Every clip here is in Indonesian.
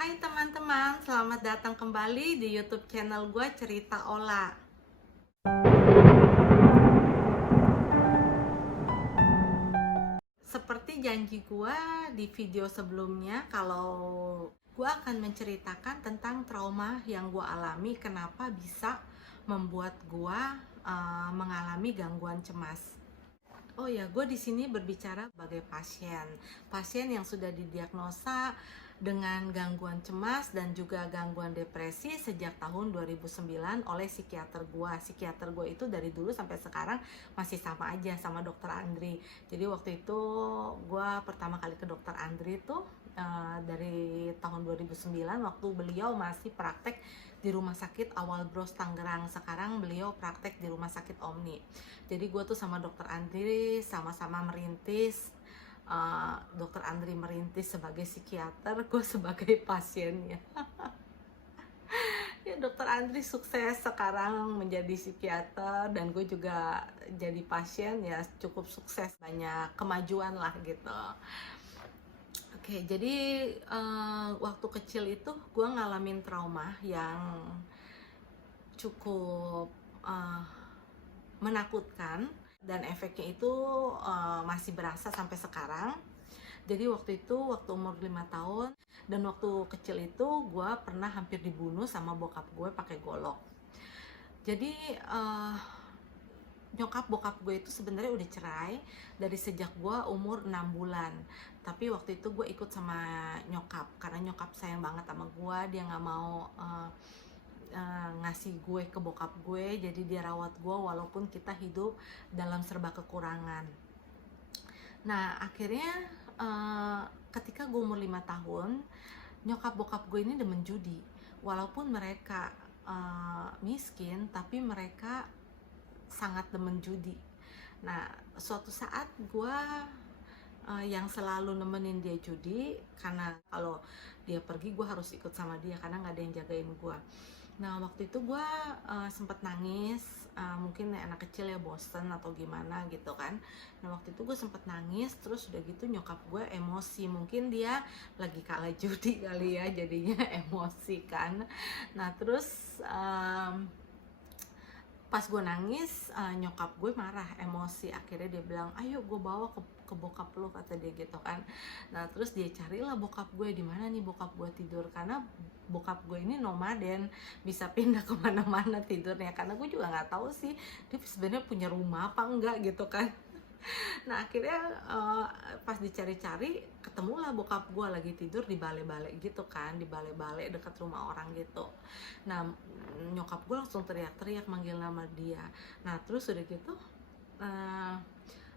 Hai teman-teman, selamat datang kembali di YouTube channel gue Cerita Ola. Seperti janji gue di video sebelumnya, kalau gue akan menceritakan tentang trauma yang gue alami, kenapa bisa membuat gue mengalami gangguan cemas. Oh ya, gue di sini berbicara sebagai pasien yang sudah didiagnosa dengan gangguan cemas dan juga gangguan depresi sejak tahun 2009 oleh psikiater gue. Psikiater gue itu dari dulu sampai sekarang masih sama aja, sama dokter Andri. Jadi waktu itu gue pertama kali ke dokter Andri tuh dari tahun 2009 waktu beliau masih praktek di Rumah Sakit Awal Bros Tangerang. Sekarang beliau praktek di Rumah Sakit Omni. Jadi gue tuh sama dokter Andri sama-sama merintis. Dokter Andri merintis sebagai psikiater, gue sebagai pasiennya. Ya, dokter Andri sukses sekarang menjadi psikiater dan gue juga jadi pasien, ya cukup sukses, banyak kemajuan lah gitu. Oke, jadi waktu kecil itu gue ngalamin trauma yang cukup menakutkan dan efeknya itu masih berasa sampai sekarang. Jadi waktu umur 5 tahun dan waktu kecil itu gue pernah hampir dibunuh sama bokap gue pakai golok. Jadi nyokap bokap gue itu sebenarnya udah cerai dari sejak gue umur 6 bulan. Tapi waktu itu gue ikut sama nyokap karena nyokap sayang banget sama gue, dia nggak mau ngasih gue ke bokap gue, jadi dia rawat gue walaupun kita hidup dalam serba kekurangan. Nah akhirnya ketika gue umur 5 tahun, nyokap bokap gue ini demen judi. Walaupun mereka miskin, tapi mereka sangat demen judi. Nah suatu saat gue yang selalu nemenin dia judi, karena kalau dia pergi gue harus ikut sama dia karena nggak ada yang jagain gue. Nah waktu itu gue sempet nangis, mungkin anak kecil ya bosen atau gimana gitu kan. Nah waktu itu gue sempet nangis, terus udah gitu nyokap gue emosi, mungkin dia lagi kalah judi kali ya, jadinya emosi kan. Nah terus pas gue nangis, nyokap gue marah, emosi, akhirnya dia bilang ayo gue bawa ke bokap lo, kata dia gitu kan. Nah terus dia carilah bokap gue, di mana nih bokap gue tidur, karena bokap gue ini nomaden, bisa pindah kemana-mana tidurnya, karena gue juga nggak tahu sih dia sebenarnya punya rumah apa enggak gitu kan. Nah akhirnya pas dicari-cari ketemulah bokap gue lagi tidur di balai-balai gitu kan, di balai-balai dekat rumah orang gitu. Nah nyokap gue langsung teriak-teriak manggil nama dia. Nah terus udah gitu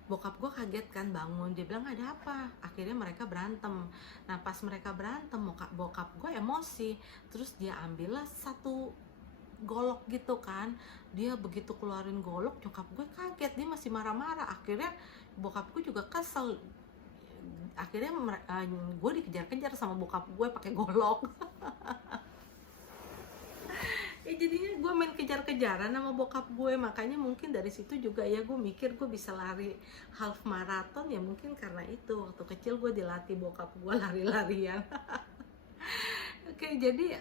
bokap gue kaget kan, bangun, dia bilang ada apa, akhirnya mereka berantem. Nah pas mereka berantem bokap gue emosi, terus dia ambillah satu golok gitu kan. Dia begitu keluarin golok, nyokap gue kaget, dia masih marah-marah. Akhirnya bokap gue juga kesel, akhirnya gue dikejar-kejar sama bokap gue pakai golok. Ya jadinya gue main kejar-kejaran sama bokap gue. Makanya mungkin dari situ juga ya gue mikir gue bisa lari half marathon, ya mungkin karena itu waktu kecil gue dilatih bokap gue lari-larian. Oke, jadi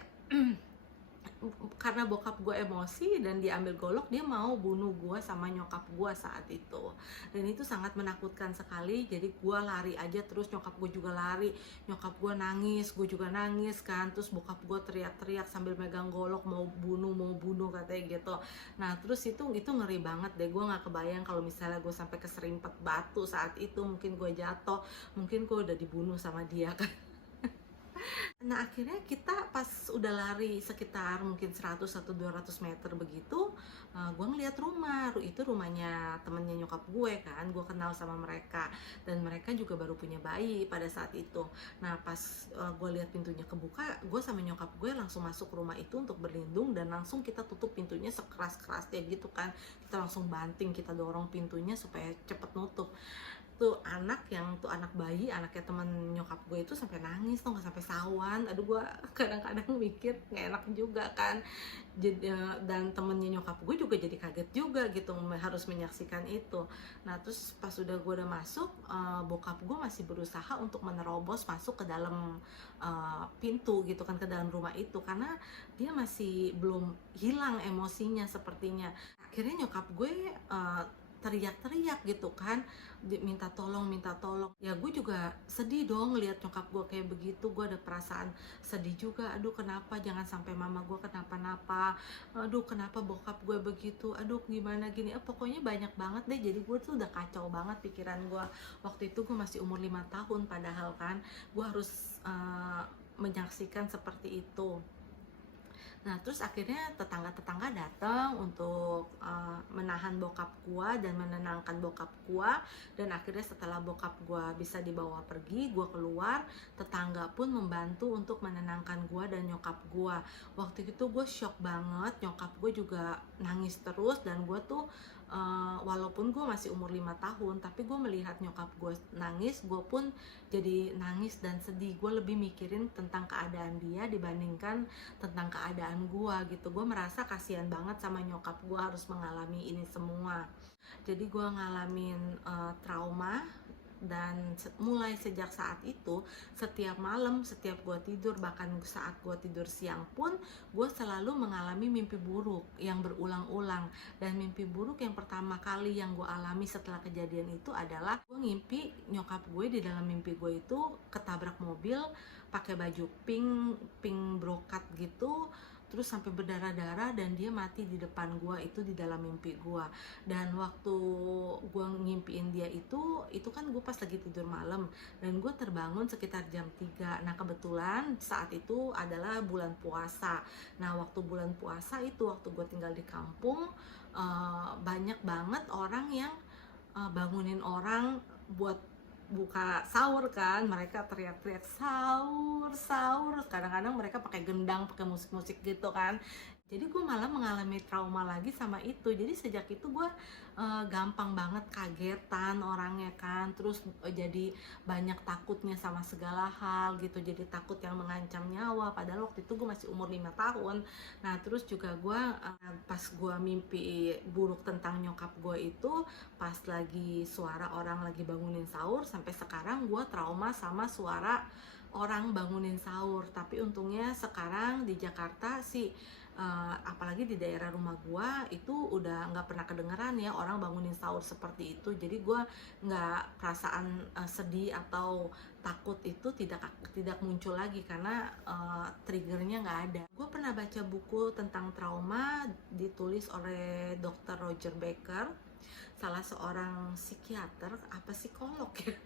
karena bokap gue emosi dan diambil golok, dia mau bunuh gue sama nyokap gue saat itu. Dan itu sangat menakutkan sekali. Jadi gue lari aja, terus nyokap gue juga lari, nyokap gue nangis, gue juga nangis kan. Terus bokap gue teriak-teriak sambil megang golok, mau bunuh katanya gitu. Nah terus itu ngeri banget deh. Gue nggak kebayang kalau misalnya gue sampai keserimpet batu saat itu, mungkin gue jatuh, mungkin gue udah dibunuh sama dia kan. Nah akhirnya kita pas udah lari sekitar mungkin 100 atau 200 meter begitu, gue ngeliat rumah, itu rumahnya temennya nyokap gue kan, gue kenal sama mereka, dan mereka juga baru punya bayi pada saat itu. Nah pas gue lihat pintunya kebuka, gue sama nyokap gue langsung masuk rumah itu untuk berlindung, dan langsung kita tutup pintunya sekeras-kerasnya gitu kan. Kita langsung banting, kita dorong pintunya supaya cepet nutup. tuh anak bayi, anaknya temen nyokap gue itu sampai nangis tuh, nggak sampai sawan. Aduh, gue kadang-kadang mikir nggak enak juga kan. Jadi dan temennya nyokap gue juga jadi kaget juga gitu harus menyaksikan itu. Nah terus pas gue udah masuk, bokap gue masih berusaha untuk menerobos masuk ke dalam pintu gitu kan, ke dalam rumah itu, karena dia masih belum hilang emosinya sepertinya. Akhirnya nyokap gue teriak-teriak gitu kan, minta tolong, minta tolong. Ya gue juga sedih dong lihat nyokap gue kayak begitu. Gue ada perasaan sedih juga, aduh kenapa jangan sampai mama gue kenapa-napa, aduh kenapa bokap gue begitu, aduh gimana gini, pokoknya banyak banget deh. Jadi gue tuh udah kacau banget pikiran gue. Waktu itu gue masih umur 5 tahun, padahal kan gue harus menyaksikan seperti itu. Nah terus akhirnya tetangga-tetangga datang untuk menahan bokap gua dan menenangkan bokap gua. Dan akhirnya setelah bokap gua bisa dibawa pergi, gua keluar, tetangga pun membantu untuk menenangkan gua dan nyokap gua. Waktu itu gue shock banget, nyokap gue juga nangis terus. Dan gue tuh walaupun gue masih umur 5 tahun, tapi gue melihat nyokap gue nangis, gue pun jadi nangis dan sedih. Gue lebih mikirin tentang keadaan dia dibandingkan tentang keadaan gue gitu. Gue merasa kasihan banget sama nyokap gue harus mengalami ini semua. Jadi gue ngalamin trauma. Dan mulai sejak saat itu, setiap malam, setiap gue tidur, bahkan saat gue tidur siang pun, gue selalu mengalami mimpi buruk yang berulang-ulang. Dan mimpi buruk yang pertama kali yang gue alami setelah kejadian itu adalah gue ngimpi nyokap gue di dalam mimpi gue itu ketabrak mobil pakai baju pink pink brokat gitu, terus sampai berdarah-darah, dan dia mati di depan gua itu di dalam mimpi gua. Dan waktu gua ngimpiin dia itu kan gua pas lagi tidur malam, dan gua terbangun sekitar jam 3. Nah kebetulan saat itu adalah bulan puasa. Nah waktu bulan puasa itu, waktu gua tinggal di kampung, banyak banget orang yang bangunin orang buat buka sahur kan. Mereka teriak-teriak sahur sahur, kadang-kadang mereka pakai gendang, pakai musik-musik gitu kan. Jadi gue malah mengalami trauma lagi sama itu. Jadi sejak itu gue gampang banget kagetan orangnya kan. Terus jadi banyak takutnya sama segala hal gitu. Jadi takut yang mengancam nyawa. Padahal waktu itu gue masih umur 5 tahun. Nah terus juga gue pas gue mimpi buruk tentang nyokap gue itu pas lagi suara orang lagi bangunin sahur. Sampai sekarang gue trauma sama suara orang bangunin sahur. Tapi untungnya sekarang di Jakarta sih, apalagi di daerah rumah gua itu udah nggak pernah kedengeran ya orang bangunin sahur seperti itu. Jadi gua nggak perasaan sedih atau takut itu tidak muncul lagi, karena triggernya nggak ada. Gue pernah baca buku tentang trauma ditulis oleh Dr. Roger Becker, salah seorang psikiater apa psikolog ya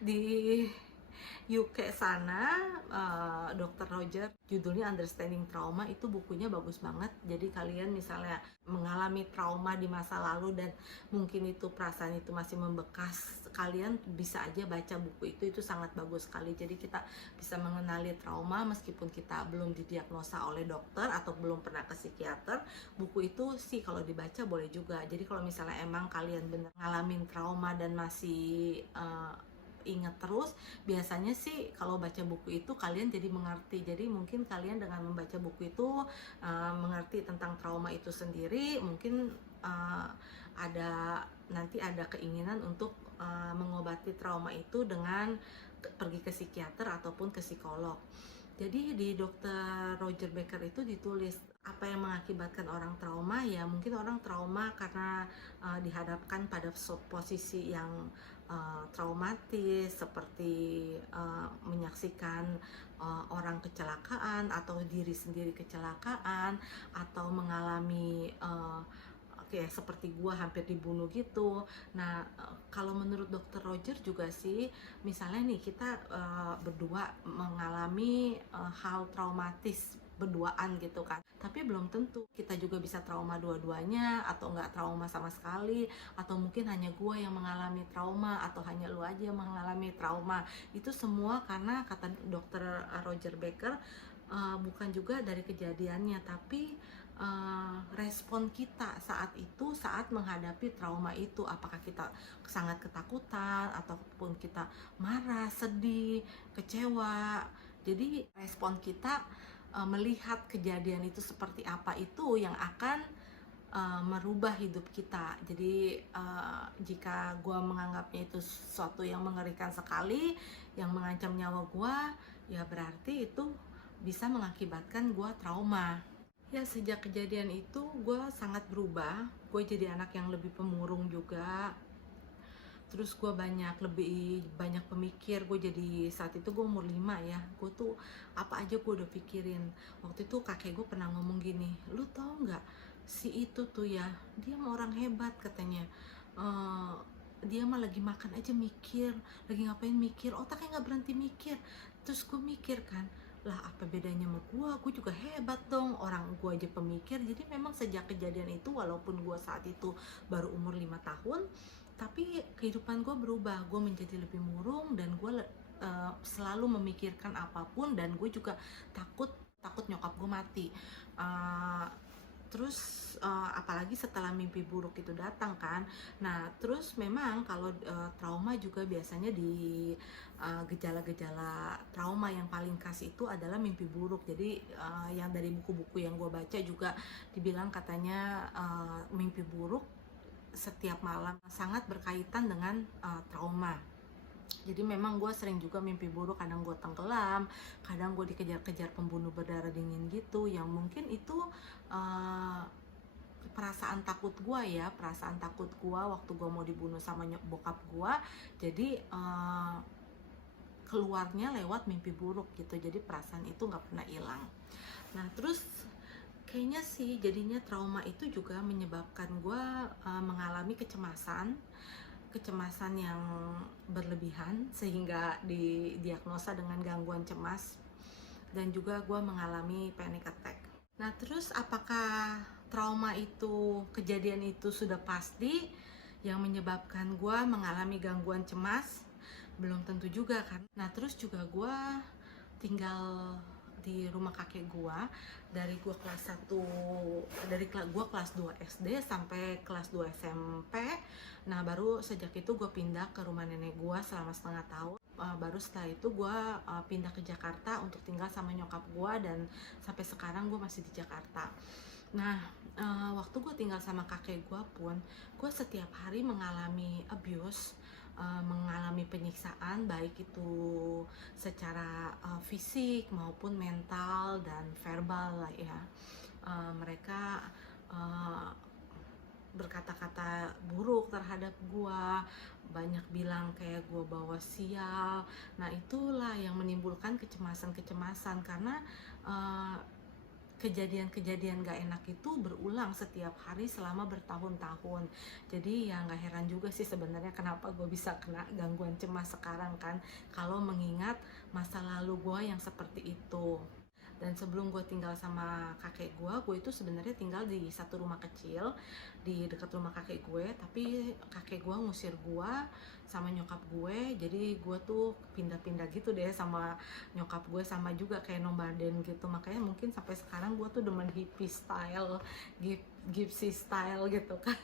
di UK sana. Dr. Roger, judulnya Understanding Trauma. Itu bukunya bagus banget. Jadi kalian misalnya mengalami trauma di masa lalu dan mungkin itu perasaan itu masih membekas, kalian bisa aja baca buku itu sangat bagus sekali. Jadi kita bisa mengenali trauma meskipun kita belum didiagnosa oleh dokter atau belum pernah ke psikiater. Buku itu sih kalau dibaca boleh juga. Jadi kalau misalnya emang kalian benar ngalamin trauma dan masih ingat terus, biasanya sih kalau baca buku itu kalian jadi mengerti. Jadi mungkin kalian dengan membaca buku itu mengerti tentang trauma itu sendiri. Mungkin nanti ada keinginan untuk mengobati trauma itu dengan pergi ke psikiater ataupun ke psikolog. Jadi di Dr. Roger Becker itu ditulis apa yang mengakibatkan orang trauma. Ya mungkin orang trauma karena dihadapkan pada posisi yang traumatis, seperti menyaksikan orang kecelakaan atau diri sendiri kecelakaan, atau mengalami kayak seperti gua hampir dibunuh gitu. Nah kalau menurut Dr. Roger juga sih, misalnya nih kita berdua mengalami hal traumatis berduaan gitu kan, tapi belum tentu kita juga bisa trauma dua-duanya, atau nggak trauma sama sekali, atau mungkin hanya gue yang mengalami trauma, atau hanya lu aja yang mengalami trauma. Itu semua karena kata Dr. Roger Becker bukan juga dari kejadiannya, tapi respon kita saat itu, saat menghadapi trauma itu. Apakah kita sangat ketakutan, ataupun kita marah, sedih, kecewa. Jadi respon kita melihat kejadian itu seperti apa, itu yang akan merubah hidup kita. Jadi jika gue menganggapnya itu sesuatu yang mengerikan sekali, yang mengancam nyawa gue, ya berarti itu bisa mengakibatkan gue trauma. Ya, sejak kejadian itu gue sangat berubah. Gue jadi anak yang lebih pemurung juga. Terus gue lebih banyak pemikir. Gue jadi, saat itu gue umur 5 ya, gue tuh apa aja gue udah pikirin. Waktu itu kakek gue pernah ngomong gini, lu tau nggak, si itu tuh ya, dia mah orang hebat katanya. Eh, dia mah lagi makan aja mikir, lagi ngapain mikir, otaknya nggak berhenti mikir. Terus gue mikir kan, lah apa bedanya sama gue juga hebat dong, orang gue aja pemikir. Jadi memang sejak kejadian itu, walaupun gue saat itu baru umur 5 tahun, tapi kehidupan gue berubah. Gue menjadi lebih murung, dan gue selalu memikirkan apapun, dan gue juga takut nyokap gue mati. Uh, Terus apalagi setelah mimpi buruk itu datang kan. Nah, terus memang kalau trauma juga biasanya di gejala-gejala trauma yang paling khas itu adalah mimpi buruk. Jadi yang dari buku-buku yang gue baca juga dibilang katanya mimpi buruk setiap malam sangat berkaitan dengan trauma. Jadi memang gue sering juga mimpi buruk, kadang gue tenggelam, kadang gue dikejar-kejar pembunuh berdarah dingin gitu, yang mungkin itu uh, perasaan takut gue ya, perasaan takut gue waktu gue mau dibunuh sama bokap gue. Jadi keluarnya lewat mimpi buruk gitu, jadi perasaan itu gak pernah hilang. Nah, terus kayaknya sih jadinya trauma itu juga menyebabkan gue mengalami kecemasan yang berlebihan, sehingga didiagnosa dengan gangguan cemas, dan juga gue mengalami panic attack. Nah, terus apakah trauma itu, kejadian itu sudah pasti yang menyebabkan gue mengalami gangguan cemas? Belum tentu juga kan. Nah, terus juga gue tinggal di rumah kakek gua dari gua kelas 1, dari gua kelas 2 SD sampai kelas 2 SMP. Nah, baru sejak itu gua pindah ke rumah nenek gua selama setengah tahun. Baru setelah itu gua pindah ke Jakarta untuk tinggal sama nyokap gua, dan sampai sekarang gua masih di Jakarta. Nah, waktu gue tinggal sama kakek gue pun, gue setiap hari mengalami abuse, mengalami penyiksaan, baik itu secara fisik maupun mental dan verbal lah ya. Mereka berkata-kata buruk terhadap gue, banyak bilang kayak gue bawa sial. Nah, itulah yang menimbulkan kecemasan karena kejadian-kejadian gak enak itu berulang setiap hari selama bertahun-tahun. Jadi ya gak heran juga sih sebenarnya kenapa gue bisa kena gangguan cemas sekarang kan, kalau mengingat masa lalu gue yang seperti itu. Dan sebelum gue tinggal sama kakek gue itu sebenarnya tinggal di satu rumah kecil di dekat rumah kakek gue, tapi kakek gue ngusir gue sama nyokap gue. Jadi gue tuh pindah-pindah gitu deh sama nyokap gue, sama juga kayak nomaden gitu. Makanya mungkin sampai sekarang gue tuh demen hippie style, gypsy style gitu kan.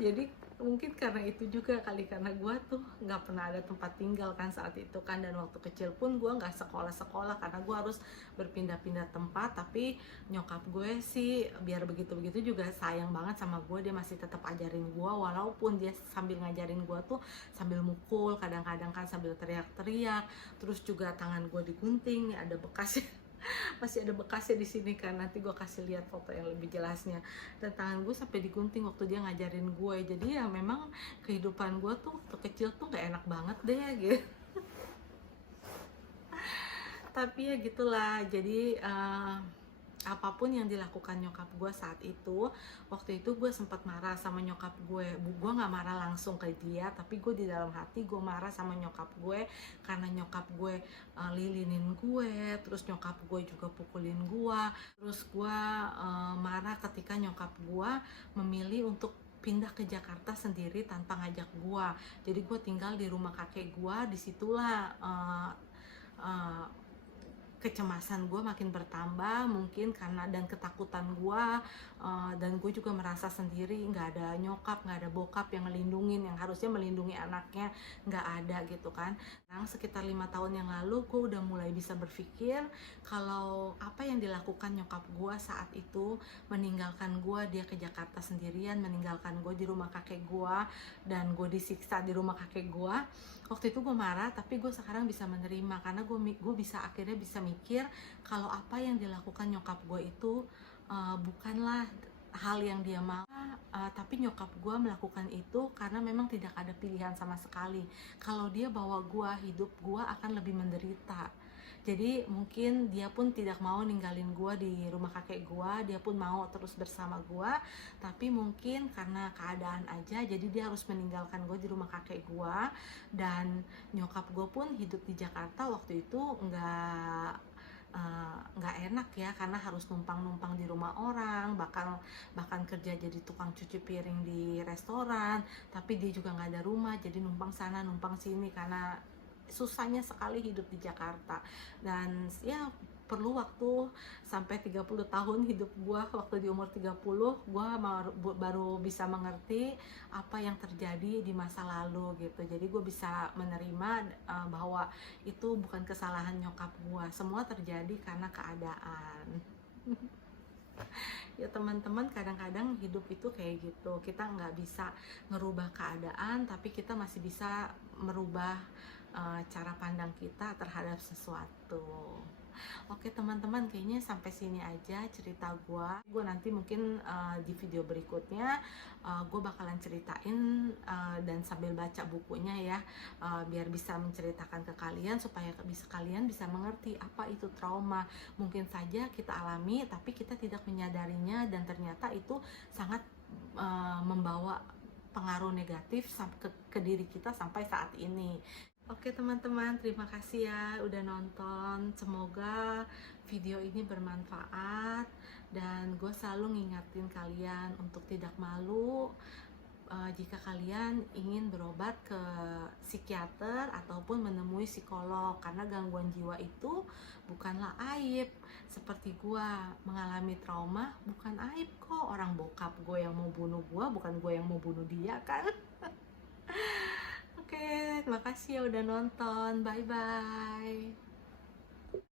Jadi mungkin karena itu juga kali, karena gue tuh nggak pernah ada tempat tinggal kan saat itu kan, dan waktu kecil pun gue nggak sekolah karena gue harus berpindah-pindah tempat. Tapi nyokap gue sih biar begitu-begitu juga sayang banget sama gue, dia masih tetap ajarin gue, walaupun dia sambil ngajarin gue tuh sambil mukul, kadang-kadang kan sambil teriak-teriak. Terus juga tangan gue digunting, ada bekasnya masih ada bekasnya di sini kan, nanti gue kasih lihat foto yang lebih jelasnya. Dan tangan gue sampai digunting waktu dia ngajarin gue. Jadi ya memang kehidupan gue tuh waktu kecil tuh gak enak banget deh gitu. Tapi ya gitulah. Jadi apapun yang dilakukan nyokap gue saat itu, waktu itu gue sempat marah sama nyokap gue. Gue nggak marah langsung ke dia, tapi gue di dalam hati gue marah sama nyokap gue karena nyokap gue lilinin gue, terus nyokap gue juga pukulin gue. Terus gue marah ketika nyokap gue memilih untuk pindah ke Jakarta sendiri tanpa ngajak gue. Jadi gue tinggal di rumah kakek gue. Disitulah kecemasan gue makin bertambah, mungkin karena dan ketakutan gue, dan gue juga merasa sendiri, nggak ada nyokap, nggak ada bokap yang ngelindungin, yang harusnya melindungi anaknya, nggak ada gitu kan. Nah, sekitar 5 tahun yang lalu gue udah mulai bisa berpikir kalau apa yang dilakukan nyokap gue saat itu, meninggalkan gue, dia ke Jakarta sendirian, meninggalkan gue di rumah kakek gue, dan gue disiksa di rumah kakek gue. Waktu itu gue marah, tapi gue sekarang bisa menerima karena gue bisa akhirnya bisa mikir kalau apa yang dilakukan nyokap gue itu bukanlah hal yang dia mau, tapi nyokap gue melakukan itu karena memang tidak ada pilihan sama sekali. Kalau dia bawa gue, hidup gue akan lebih menderita. Jadi mungkin dia pun tidak mau ninggalin gue di rumah kakek gue, dia pun mau terus bersama gue, tapi mungkin karena keadaan aja, jadi dia harus meninggalkan gue di rumah kakek gue. Dan nyokap gue pun hidup di Jakarta waktu itu nggak enak ya, karena harus numpang-numpang di rumah orang, bahkan kerja jadi tukang cuci piring di restoran, tapi dia juga nggak ada rumah, jadi numpang sana numpang sini karena susahnya sekali hidup di Jakarta. Dan ya perlu waktu sampai 30 tahun hidup gua, waktu di umur 30 gua baru bisa mengerti apa yang terjadi di masa lalu gitu. Jadi gue bisa menerima bahwa itu bukan kesalahan nyokap gua, semua terjadi karena keadaan. Ya teman-teman, kadang-kadang hidup itu kayak gitu, kita nggak bisa ngerubah keadaan, tapi kita masih bisa merubah cara pandang kita terhadap sesuatu. Oke teman-teman, kayaknya sampai sini aja cerita gue nanti mungkin di video berikutnya gue bakalan ceritain dan sambil baca bukunya ya, biar bisa menceritakan ke kalian supaya kalian bisa mengerti apa itu trauma. Mungkin saja kita alami tapi kita tidak menyadarinya, dan ternyata itu sangat membawa pengaruh negatif ke diri kita sampai saat ini. Oke teman-teman, terima kasih ya udah nonton. Semoga video ini bermanfaat, dan gue selalu ngingatin kalian untuk tidak malu jika kalian ingin berobat ke psikiater ataupun menemui psikolog, karena gangguan jiwa itu bukanlah aib. Seperti gue mengalami trauma bukan aib kok, orang bokap gue yang mau bunuh gue, bukan gue yang mau bunuh dia kan. Oke, terima kasih ya udah nonton. Bye-bye.